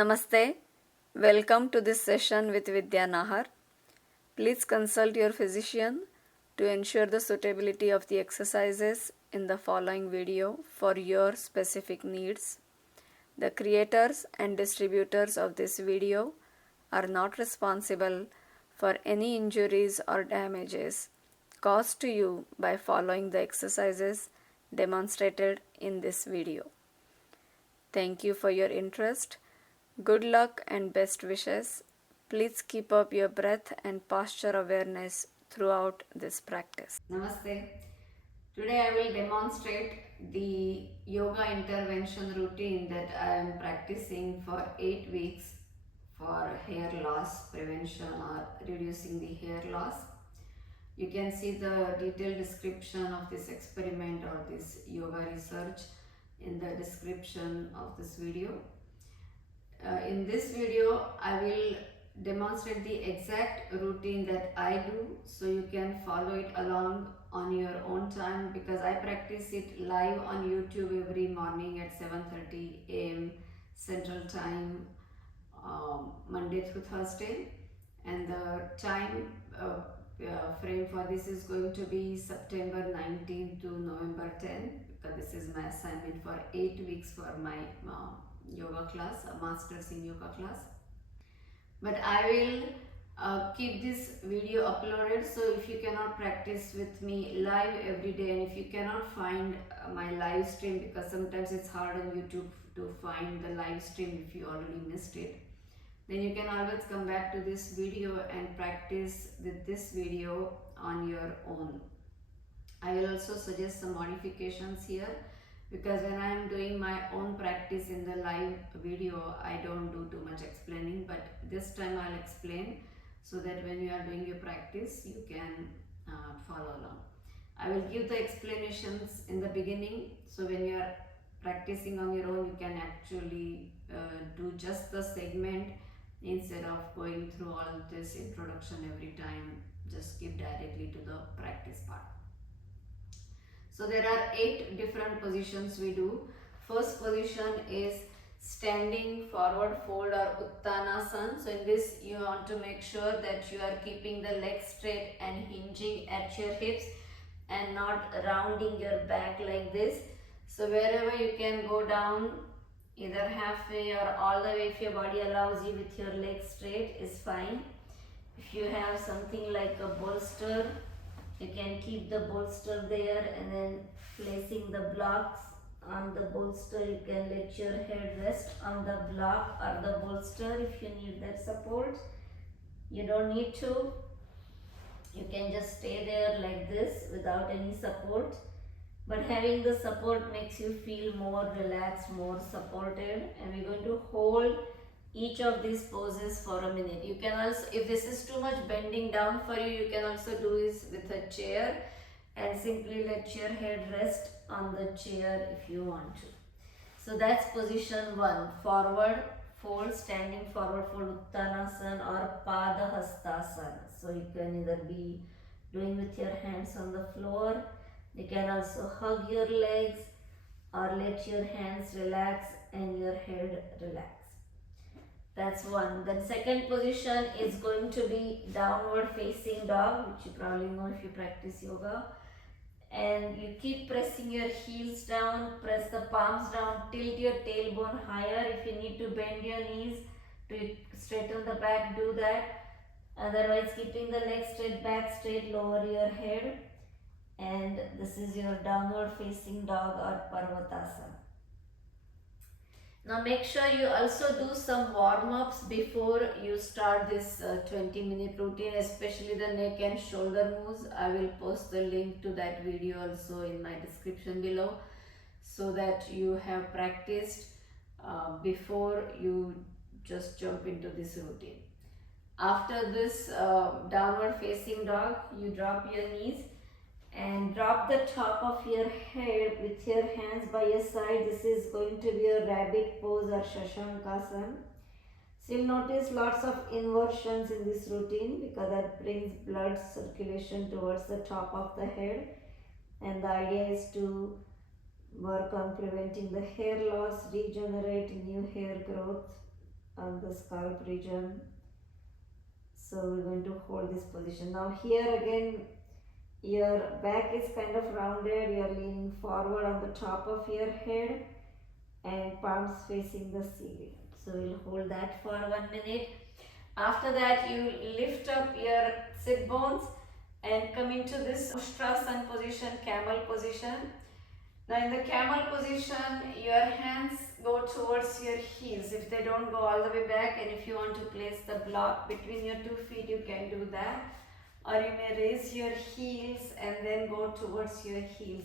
Namaste. Welcome to this session with Vidya Nahar. Please consult your physician to ensure the suitability of the exercises in the following video for your specific needs. The creators and distributors of this video are not responsible for any injuries or damages caused to you by following the exercises demonstrated in this video. Thank you for your interest. Good luck and best wishes. Please keep up your breath and posture awareness throughout this practice. Namaste. Today I will demonstrate the yoga intervention routine that I am practicing for 8 weeks for hair loss prevention or reducing the hair loss. You can see the detailed description of this experiment or this yoga research in the description of this video. In this video, I will demonstrate the exact routine that I do so you can follow it along on your own time, because I practice it live on YouTube every morning at 7:30 a.m. Central Time, Monday through Thursday, and the time frame for this is going to be September 19 to November 10, because this is my assignment for 8 weeks for my yoga class, a master's in yoga class. But I will keep this video uploaded, so if you cannot practice with me live every day, and if you cannot find my live stream, because sometimes it's hard on YouTube to find the live stream if you already missed it, then you can always come back to this video and practice with this video on your own. I will also suggest some modifications here, because when I am doing my own practice in the live video, I don't do too much explaining, but this time I'll explain so that when you are doing your practice, you can follow along. I will give the explanations in the beginning, so when you are practicing on your own, you can actually do just the segment instead of going through all this introduction every time. Just skip directly to the practice part. So there are 8 different positions we do. First position is standing forward fold or Uttanasana. So in this you want to make sure that you are keeping the legs straight and hinging at your hips and not rounding your back like this. So wherever you can go down, either halfway or all the way, if your body allows you with your legs straight, is fine. If you have something like a bolster, you can keep the bolster there and then placing the blocks on the bolster. You can let your head rest on the block or the bolster if you need that support. You don't need to. You can just stay there like this without any support. But having the support makes you feel more relaxed, more supported. And we're going to hold each of these poses for a minute. You can also, if this is too much bending down for you, you can also do this with a chair and simply let your head rest on the chair if you want to. So that's position 1, forward fold, standing forward fold, Uttanasana or Padahastasana. So you can either be doing with your hands on the floor, you can also hug your legs or let your hands relax and your head relax. That's one. Then second position is going to be downward facing dog, which you probably know if you practice yoga. And you keep pressing your heels down, press the palms down, tilt your tailbone higher. If you need to bend your knees to straighten the back, do that. Otherwise, keeping the legs straight, back straight, lower your head. And this is your downward facing dog or Parvatasana. Now make sure you also do some warm-ups before you start this 20-minute routine, especially the neck and shoulder moves. I will post the link to that video also in my description below, so that you have practiced before you just jump into this routine. After this downward facing dog, you drop your knees and drop the top of your head with your hands by your side. This is going to be a rabbit pose or Shashankasana. So you'll notice lots of inversions in this routine, because that brings blood circulation towards the top of the head, and the idea is to work on preventing the hair loss, regenerate new hair growth, on the scalp region. So we're going to hold this position. Now here again, your back is kind of rounded, you're leaning forward on the top of your head and palms facing the ceiling. So we'll hold that for 1 minute. After that, you lift up your sit bones and come into this Ustrasana position, camel position. Now in the camel position, your hands go towards your heels if they don't go all the way back, and if you want to place the block between your 2 feet, you can do that. Or you may raise your heels and then go towards your heels.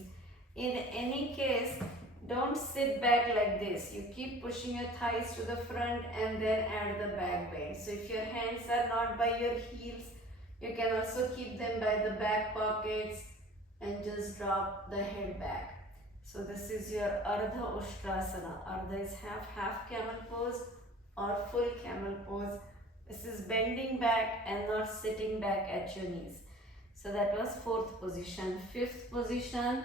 In any case, don't sit back like this. You keep pushing your thighs to the front and then add the back bend. So if your hands are not by your heels, you can also keep them by the back pockets and just drop the head back. So this is your Ardha Ustrasana. Ardha is half camel pose or full camel pose. This is bending back and not sitting back at your knees. So that was 4th position. 5th position,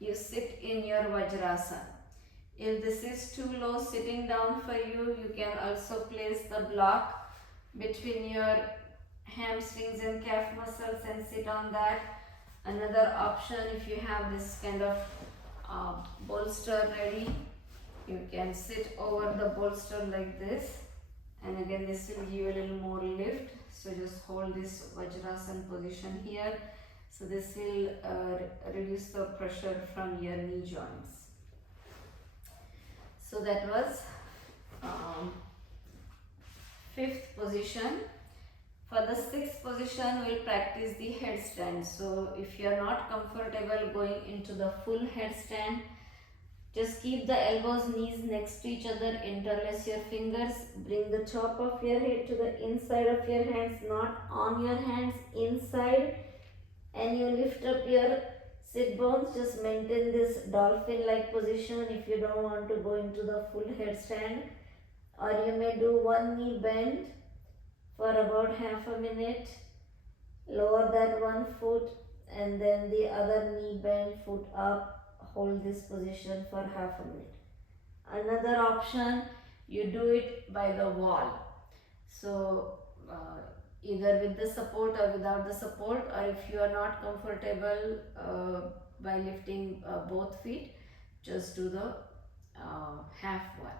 you sit in your Vajrasana. If this is too low sitting down for you, you can also place the block between your hamstrings and calf muscles and sit on that. Another option, if you have this kind of bolster ready, you can sit over the bolster like this, and again this will give you a little more lift. So just hold this Vajrasana position here. So this will reduce the pressure from your knee joints. So that was 5th position. For the 6th position, we'll practice the headstand. So if you are not comfortable going into the full headstand, just keep the elbows, knees next to each other, interlace your fingers, bring the top of your head to the inside of your hands, not on your hands, inside, and you lift up your sit bones. Just maintain this dolphin-like position if you don't want to go into the full headstand. Or you may do one knee bend for about half a minute, lower that one foot and then the other knee bend, foot up, hold this position for half a minute. Another option, you do it by the wall. So either with the support or without the support, or if you are not comfortable by lifting both feet, just do the half one.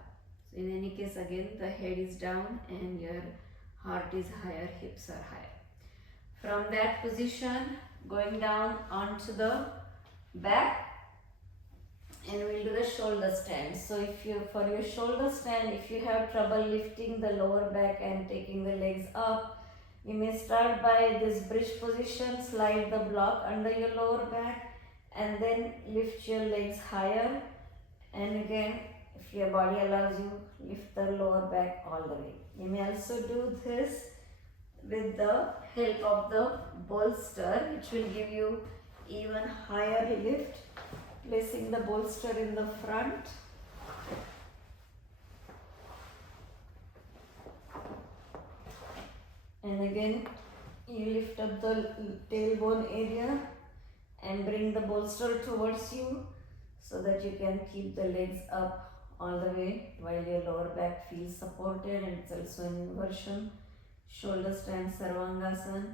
So in any case, again the head is down and your heart is higher, hips are higher. From that position, going down onto the back, and we'll do the shoulder stand. So if you, for your shoulder stand, if you have trouble lifting the lower back and taking the legs up, you may start by this bridge position, slide the block under your lower back and then lift your legs higher, and again, if your body allows you, lift the lower back all the way. You may also do this with the help of the bolster, which will give you even higher lift. Placing the bolster in the front. And again, you lift up the tailbone area and bring the bolster towards you so that you can keep the legs up all the way while your lower back feels supported, and it's also an inversion. Shoulder stand, Sarvangasana.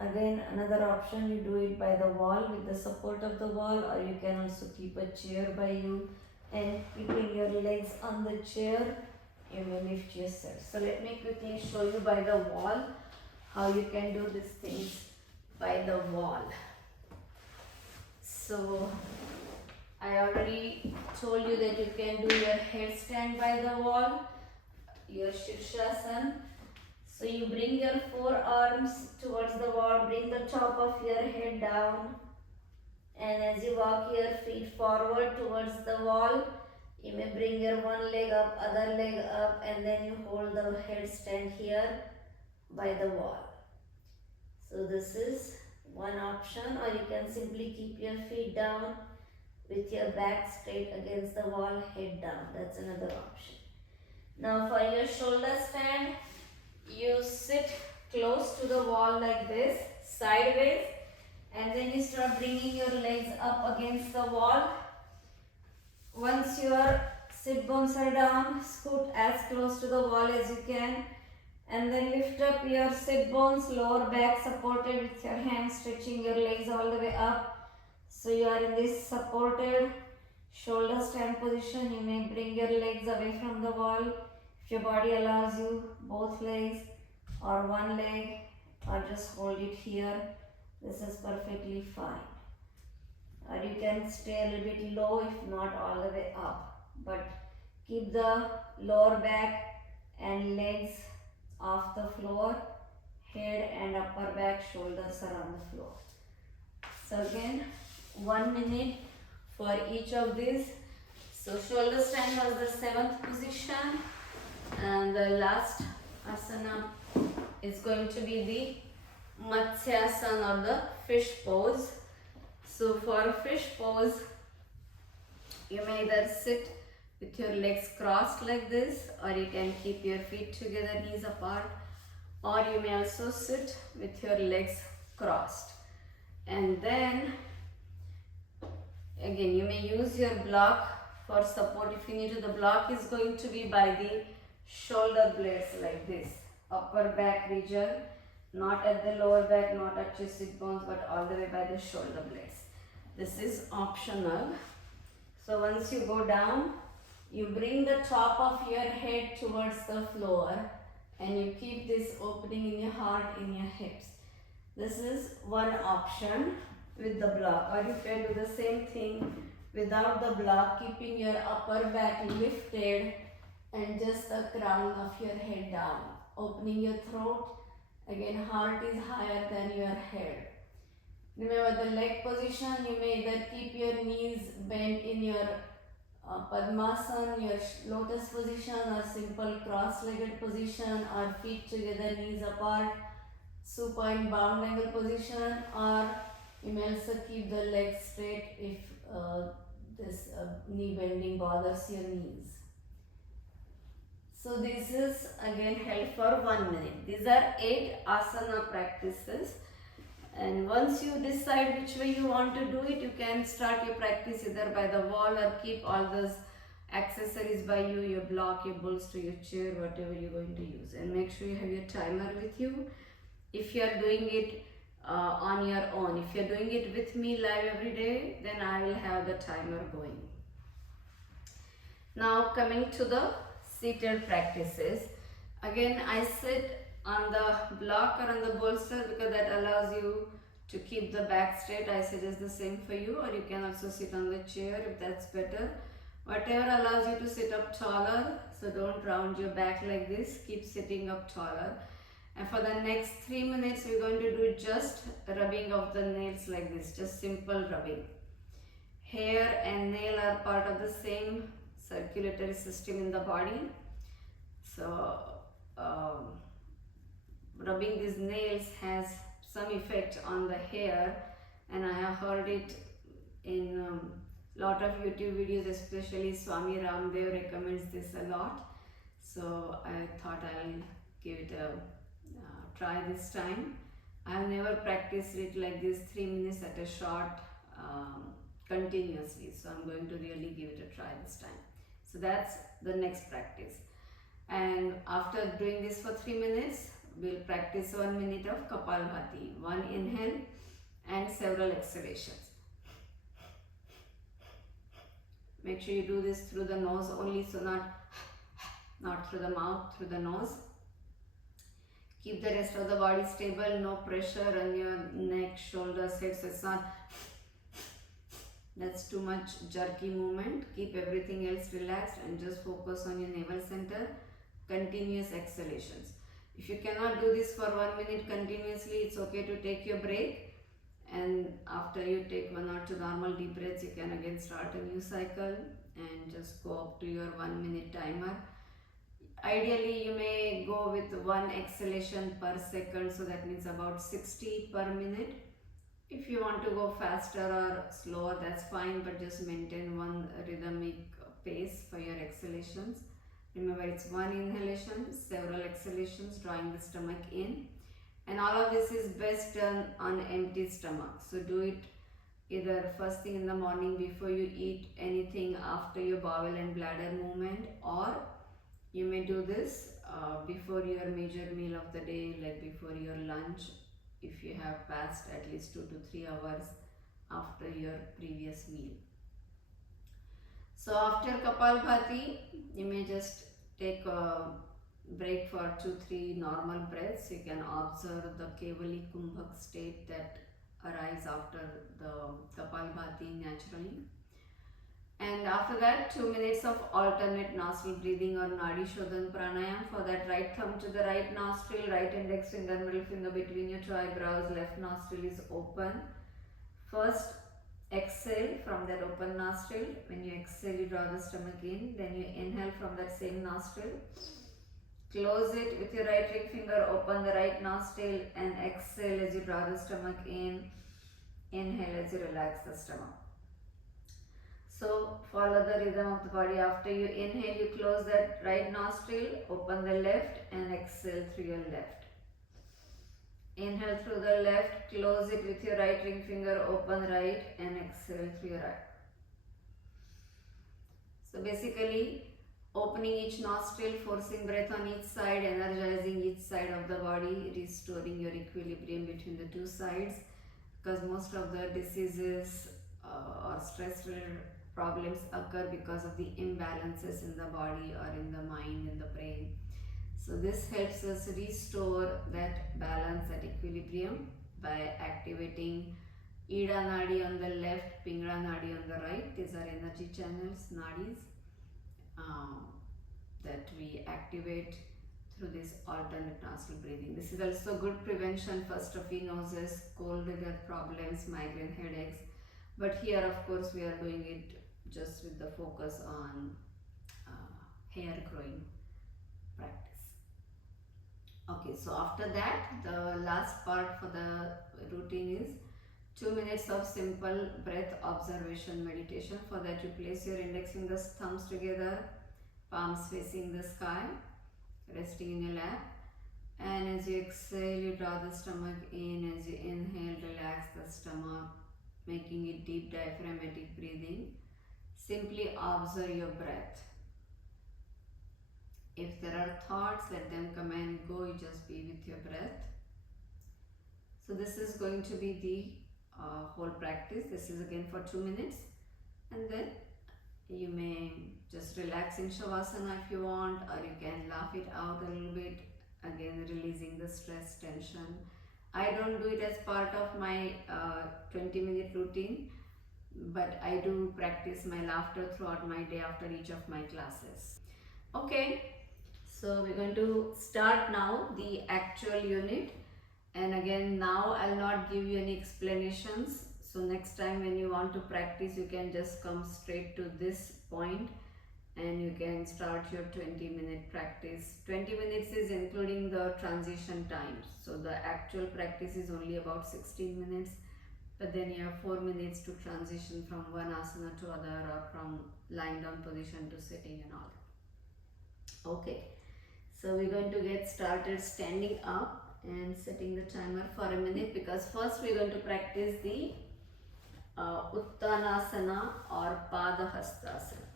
Again, another option, you do it by the wall with the support of the wall, or you can also keep a chair by you and keeping your legs on the chair, you may lift yourself. So let me quickly show you by the wall how you can do these things by the wall. So I already told you that you can do your headstand by the wall, your Shirshasana. So you bring your forearms towards the wall, bring the top of your head down, and as you walk your feet forward towards the wall, you may bring your one leg up, other leg up, and then you hold the headstand here by the wall. So this is one option, or you can simply keep your feet down with your back straight against the wall, head down. That's another option. Now for your shoulder stand, you sit close to the wall like this, sideways, and then you start bringing your legs up against the wall. Once you are Sit bones are down, scoot as close to the wall as you can, and then lift up your sit bones, lower back supported with your hands, stretching your legs all the way up. So you are in this supported shoulder stand position. You may bring your legs away from the wall if your body allows you, both legs or one leg, or just hold it here. This is perfectly fine. Or you can stay a little bit low if not all the way up, but keep the lower back and legs off the floor, head and upper back shoulders are on the floor. So again, 1 minute for each of these. So shoulder stand was the 7th position, and the last asana is going to be the Matsyasana or the fish pose. So for fish pose, you may either sit with your legs crossed like this, or you can keep your feet together, knees apart, or you may also sit with your legs crossed. And then again, you may use your block for support if you need to. The block is going to be by the shoulder blades like this, upper back region, not at the lower back, not at your sit bones, but all the way by the shoulder blades. This is optional. So once you go down, you bring the top of your head towards the floor and you keep this opening in your heart, in your hips. This is one option with the block. Or you can do the same thing without the block, keeping your upper back lifted and just the crown of your head down. Opening your throat. Again, heart is higher than your head. Remember the leg position, you may either keep your knees bent in your Padmasana, your lotus position, or simple cross-legged position, or feet together, knees apart, supine bound angle position, or you may also keep the legs straight if this knee bending bothers your knees. So this is again held for 1 minute. These are 8 asana practices. And once you decide which way you want to do it, you can start your practice either by the wall or keep all those accessories by you, your block, your bolster, your chair, whatever you're going to use. And make sure you have your timer with you. If you are doing it on your own, if you're doing it with me live every day, then I will have the timer going. Now coming to the seated practices. Again, I sit on the block or on the bolster because that allows you to keep the back straight. I suggest the same for you, or you can also sit on the chair if that's better. Whatever allows you to sit up taller, so don't round your back like this, keep sitting up taller. And for the next 3 minutes, we're going to do just rubbing of the nails like this, just simple rubbing. Hair and nail are part of the same circulatory system in the body. So, rubbing these nails has some effect on the hair, and I have heard it in lot of YouTube videos, especially Swami Ramdev recommends this a lot. So I thought I'll give it a try this time. I have never practiced it like this 3 minutes at a shot continuously, so I'm going to really give it a try this time. So that's the next practice. And after doing this for 3 minutes, we'll practice 1 minute of Kapalbhati. 1 inhale and several exhalations. Make sure you do this through the nose only, so not through the mouth, through the nose. Keep the rest of the body stable, no pressure on your neck, shoulders, head, so it's not, that's too much jerky movement. Keep everything else relaxed and just focus on your navel center. Continuous exhalations. If you cannot do this for 1 minute continuously, it's okay to take your break. And after you take 1 or 2 normal deep breaths, you can again start a new cycle and just go up to your 1 minute timer. Ideally, you may go with 1 exhalation per second, so that means about 60 per minute. If you want to go faster or slower, that's fine, but just maintain 1 rhythmic pace for your exhalations. Remember, it's 1 inhalation, several exhalations, drawing the stomach in. And all of this is best done on empty stomach. So do it either first thing in the morning before you eat anything, after your bowel and bladder movement, or you may do this before your major meal of the day, like before your lunch, if you have passed at least 2 to 3 hours after your previous meal. So after Kapalbhati, you may just take a break for 2-3 normal breaths. You can observe the Kevali Kumbhak state that arise after the Kapalbhati naturally. And after that, 2 minutes of alternate nostril breathing or Nadi Shodhan Pranayama. For that, right thumb to the right nostril, right index finger, middle finger between your two eyebrows, left nostril is open. First, exhale from that open nostril. When you exhale, you draw the stomach in. Then you inhale from that same nostril. Close it with your right ring finger, open the right nostril and exhale as you draw the stomach in. Inhale as you relax the stomach. So follow the rhythm of the body. After you inhale, you close that right nostril, open the left and exhale through your left. Inhale through the left, close it with your right ring finger, open right and exhale through your right. So basically, opening each nostril, forcing breath on each side, energizing each side of the body, restoring your equilibrium between the two sides, because most of the diseases or stress-related problems occur because of the imbalances in the body or in the mind, in the brain. So this helps us restore that balance, that equilibrium by activating Ida Nadi on the left, Pingala Nadi on the right. These are energy channels, nadis, that we activate through this alternate nostril breathing. This is also good prevention for stuffy noses, cold weather problems, migraine headaches. But here, of course, we are doing it just with the focus on hair growing practice. Okay, so after that, the last part for the routine is 2 minutes of simple breath observation meditation. For that, you place your index fingers, thumbs together, palms facing the sky, resting in your lap. And as you exhale, you draw the stomach in. As you inhale, relax the stomach, making it deep diaphragmatic breathing. Simply observe your breath. If there are thoughts, let them come and go. You just be with your breath. So this is going to be the whole practice. This is again for 2 minutes, and then you may just relax in Shavasana if you want, or you can laugh it out a little bit, again releasing the stress, tension. I don't do it as part of my 20-minute routine, but I do practice my laughter throughout my day after each of my classes. Okay, so we're going to start now the actual unit. And again, now I'll not give you any explanations. So next time when you want to practice, you can just come straight to this point and you can start your 20-minute practice. 20 minutes is including the transition times. So the actual practice is only about 16 minutes. But then you have 4 minutes to transition from one asana to other, or from lying down position to sitting and all. Okay, so we're going to get started standing up and setting the timer for a minute, because first we're going to practice the Uttanasana or Padahastasana.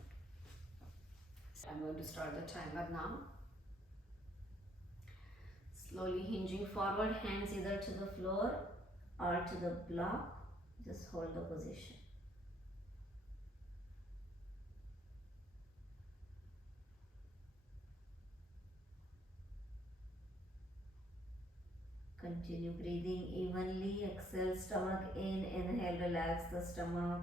So I'm going to start the timer now. Slowly hinging forward, hands either to the floor or to the block. Just hold the position. Continue breathing evenly. Exhale, stomach in. Inhale, relax the stomach.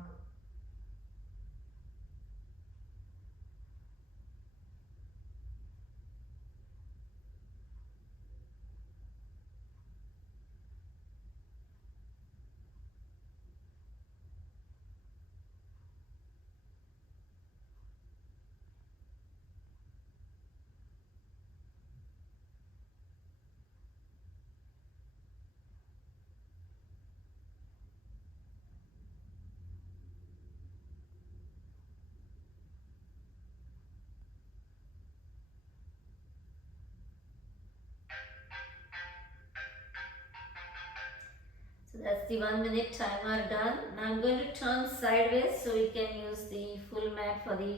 That's the 1 minute timer done. Now I'm going to turn sideways so we can use the full mat for the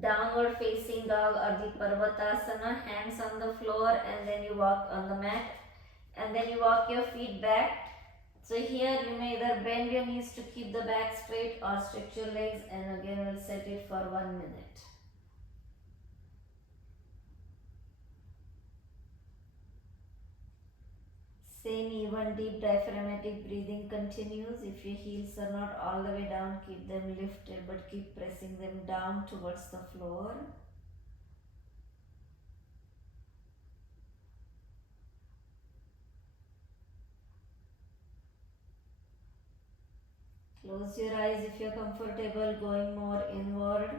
downward facing dog or the Parvatasana. Hands on the floor and then you walk on the mat and then you walk your feet back. So here you may either bend your knees to keep the back straight or stretch your legs, and again we'll set it for 1 minute. Same even deep diaphragmatic breathing continues. If your heels are not all the way down, keep them lifted but keep pressing them down towards the floor. Close your eyes if you're comfortable, going more inward,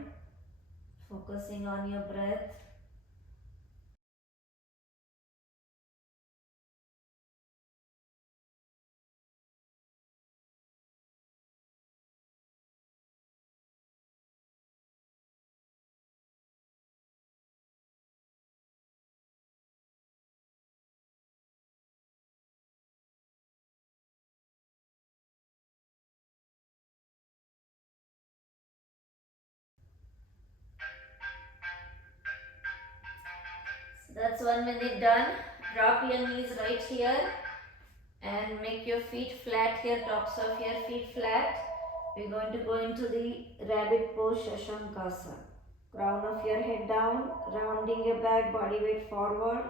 focusing on your breath. So that's 1 minute done. Drop your knees right here and make your feet flat here, tops of your feet flat. We're going to go into the rabbit pose, Shashankasa. Crown of your head down, rounding your back, body weight forward.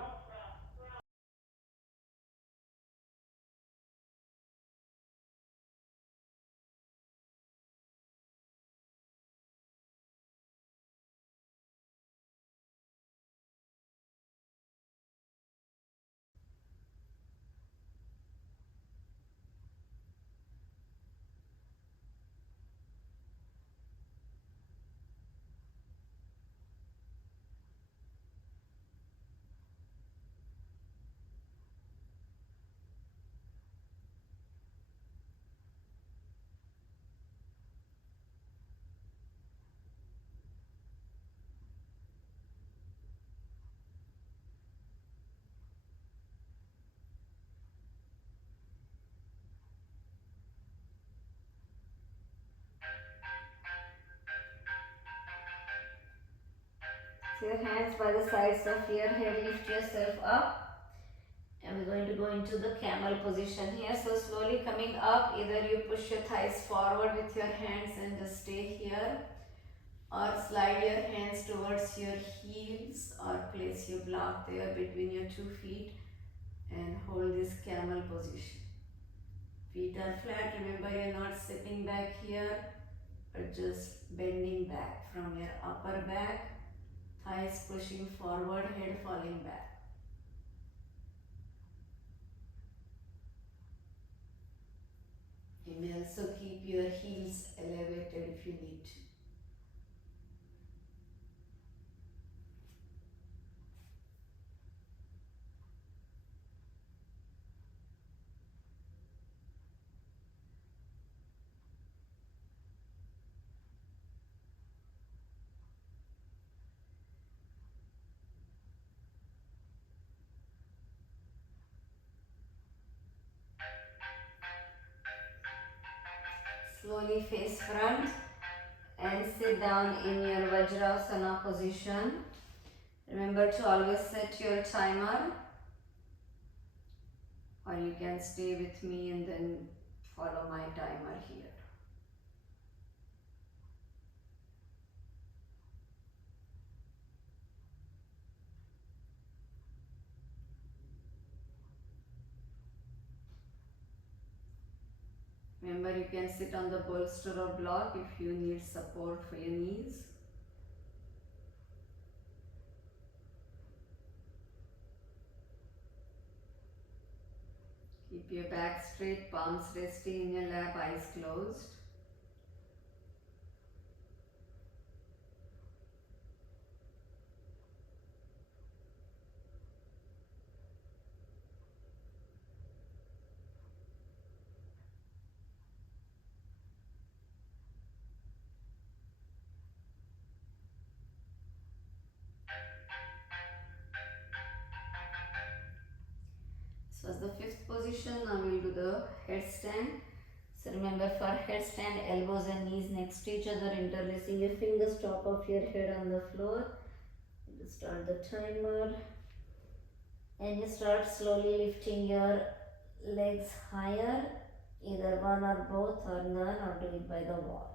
So your hands by the sides of your head, lift yourself up. And we're going to go into the camel position here. So slowly coming up, either you push your thighs forward with your hands and just stay here, or slide your hands towards your heels, or place your block there between your 2 feet and hold this camel position. Feet are flat. Remember, you're not sitting back here, but just bending back from your upper back, thighs pushing forward, head falling back. You may also keep your heels elevated if you need to. Slowly face front and sit down in your Vajrasana position. Remember to always set your timer, or you can stay with me and then follow my timer here. Remember, you can sit on the bolster or block if you need support for your knees. Keep your back straight, palms resting in your lap, eyes closed. So as the 5th position. Now we'll do the headstand. So remember, for headstand, elbows and knees next to each other, interlacing your fingers, top of your head on the floor. You start the timer and you start slowly lifting your legs higher, either one or both or none, or do it by the wall.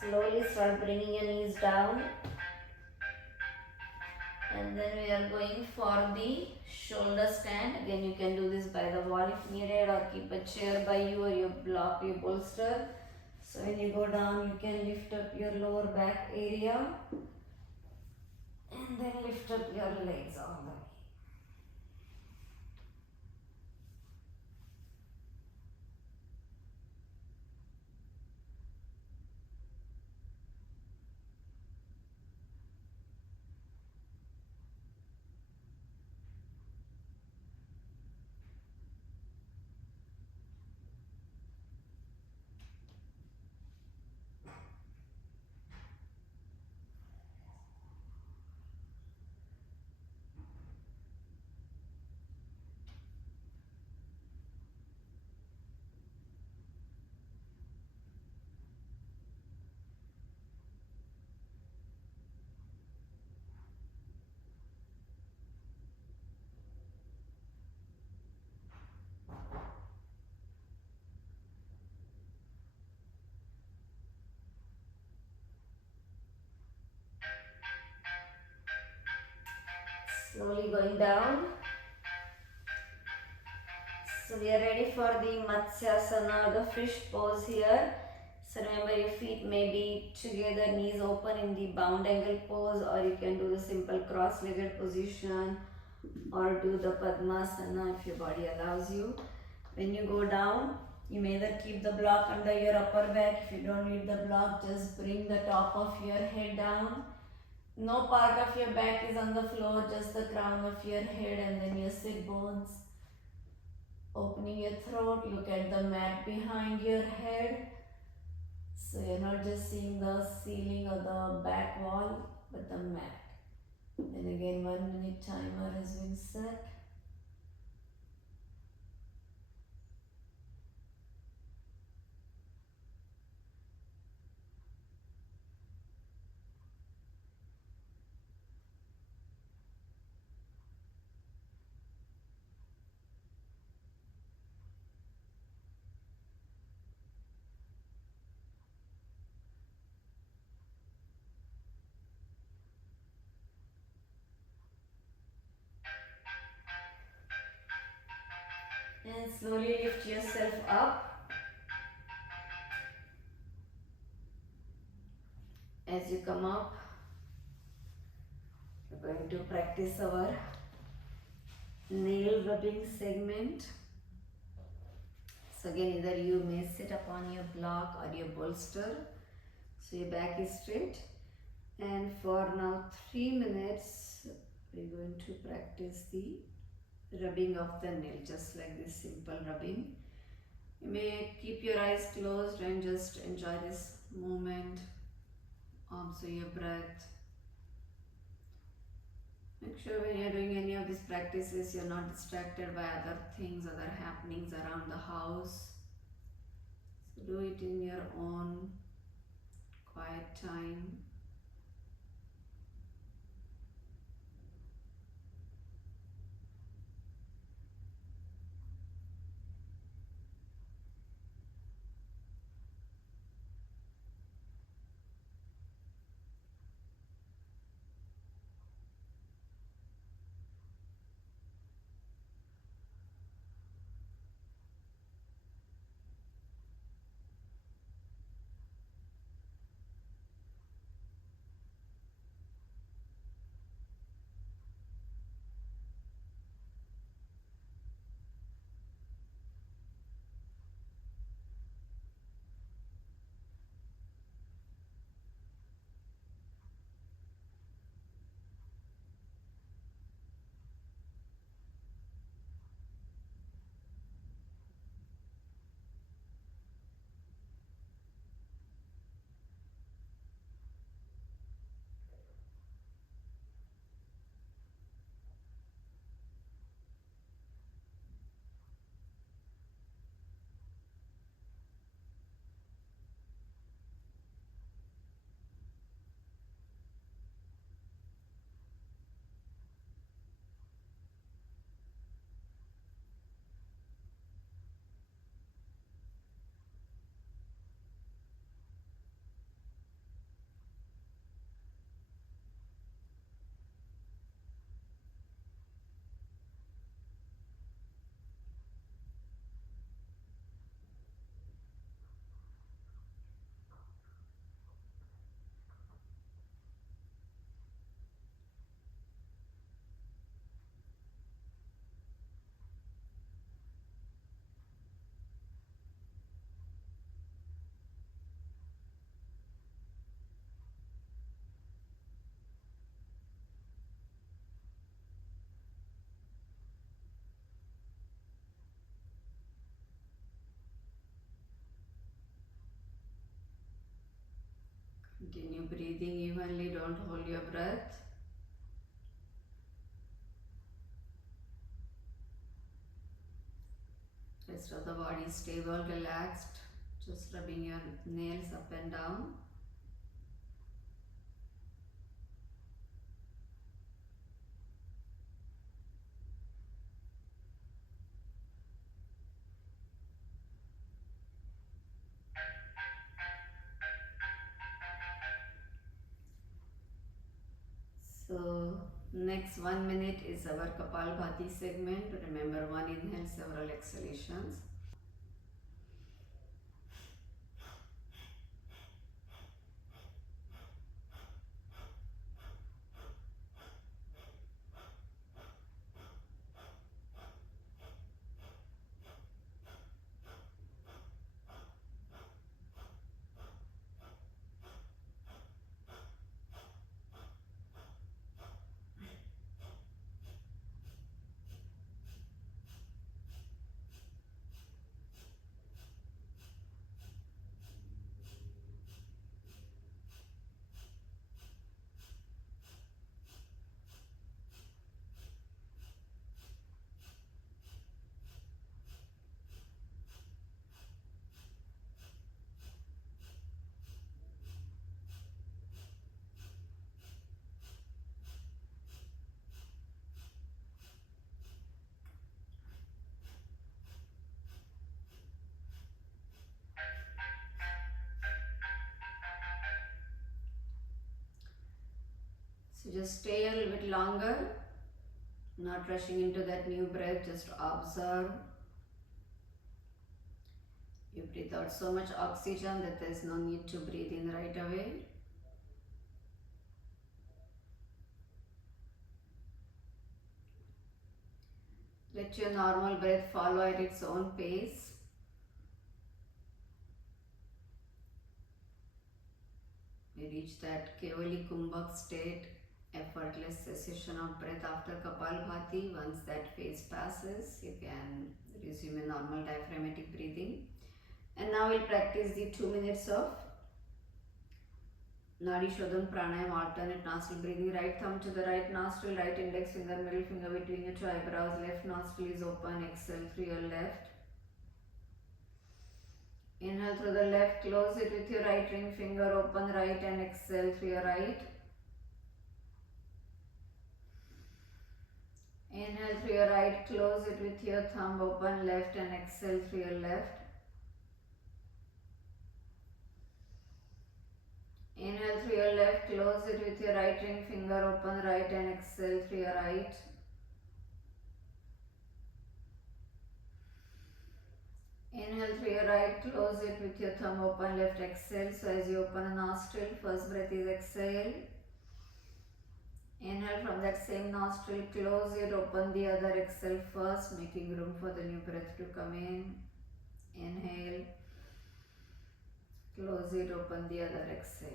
Slowly start bringing your knees down, and then we are going for the shoulder stand. Again, you can do this by the wall if needed, or keep a chair by you, or you block your bolster. So when you go down, you can lift up your lower back area and then lift up your legs all the way. Slowly going down. So we are ready for the Matsyasana, the fish pose here. So remember, your feet may be together, knees open in the bound angle pose, or you can do the simple cross-legged position, or do the Padmasana if your body allows you. When you go down, you may either keep the block under your upper back. If you don't need the block, just bring the top of your head down. No part of your back is on the floor, just the crown of your head and then your sit bones. Opening your throat, look at the mat behind your head. So you're not just seeing the ceiling or the back wall, but the mat. Then again, 1 minute timer has been set. And slowly lift yourself up. As you come up, we're going to practice our nail rubbing segment. So again, either you may sit upon your block or your bolster, so your back is straight. And for now 3 minutes, we're going to practice the rubbing of the nail, just like this simple rubbing. You may keep your eyes closed and just enjoy this moment. Observe your breath. Make sure when you're doing any of these practices, you're not distracted by other things, other happenings around the house. So do it in your own quiet time. Continue breathing evenly, don't hold your breath. Rest of the body stable, relaxed, just rubbing your nails up and down. So next 1 minute is our Kapalbhati segment. Remember, one inhale, several exhalations. So just stay a little bit longer, not rushing into that new breath, just observe. You breathe out so much oxygen that there is no need to breathe in right away. Let your normal breath follow at its own pace. We reach that Kevali Kumbhak state, effortless cessation of breath after Kapalbhati. Once that phase passes, you can resume a normal diaphragmatic breathing. And now we'll practice the 2 minutes of Nadi Shodhan Pranayama, alternate nostril breathing. Right thumb to the right nostril, right index finger, middle finger between your two eyebrows. Left nostril is open, exhale through your left. Inhale through the left, close it with your right ring finger, open right and exhale through your right. Inhale through your right, close it with your thumb, open left and exhale through your left. Inhale through your left, close it with your right ring finger, open right and exhale through your right. Inhale through your right, close it with your thumb, open left, exhale. So as you open a nostril, first breath is exhale. Inhale from that same nostril, close it, open the other, exhale first, making room for the new breath to come in. Inhale, close it, open the other, exhale.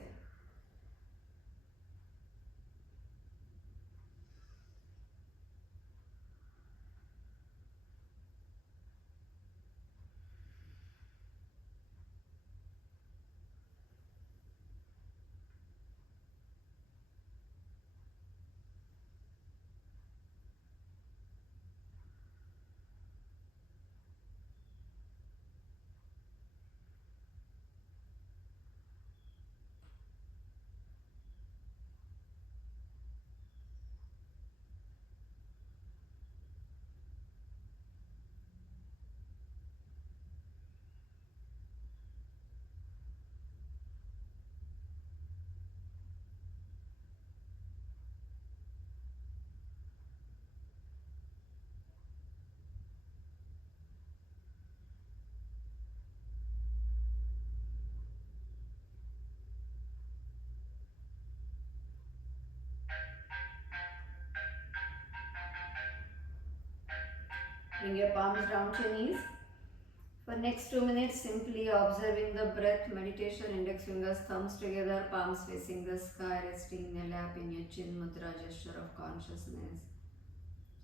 Bring your palms down to your knees. For next 2 minutes, simply observing the breath, meditation, index fingers, thumbs together, palms facing the sky, resting in a lap in your chin mudra, gesture of consciousness.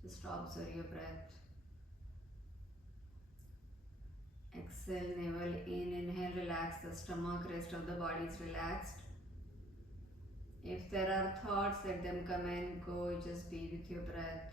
Just observe your breath. Exhale, navel in, inhale, relax the stomach, rest of the body is relaxed. If there are thoughts, let them come and go. Just be with your breath.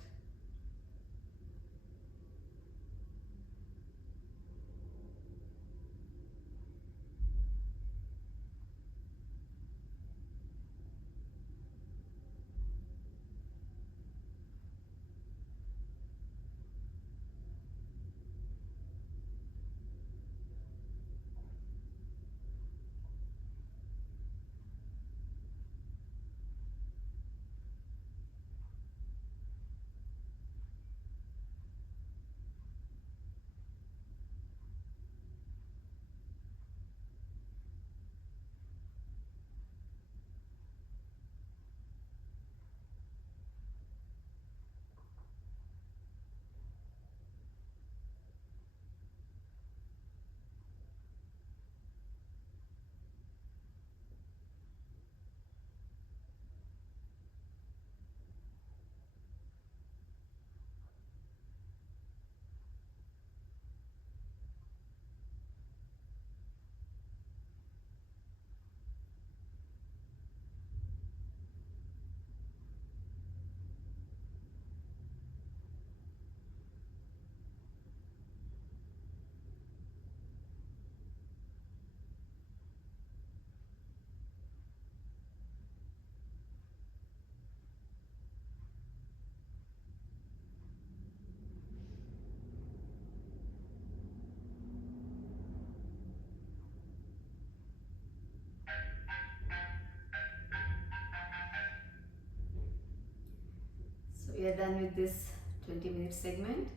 So we are done with this 20-minute segment,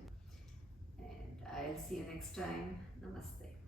and I'll see you next time. Namaste.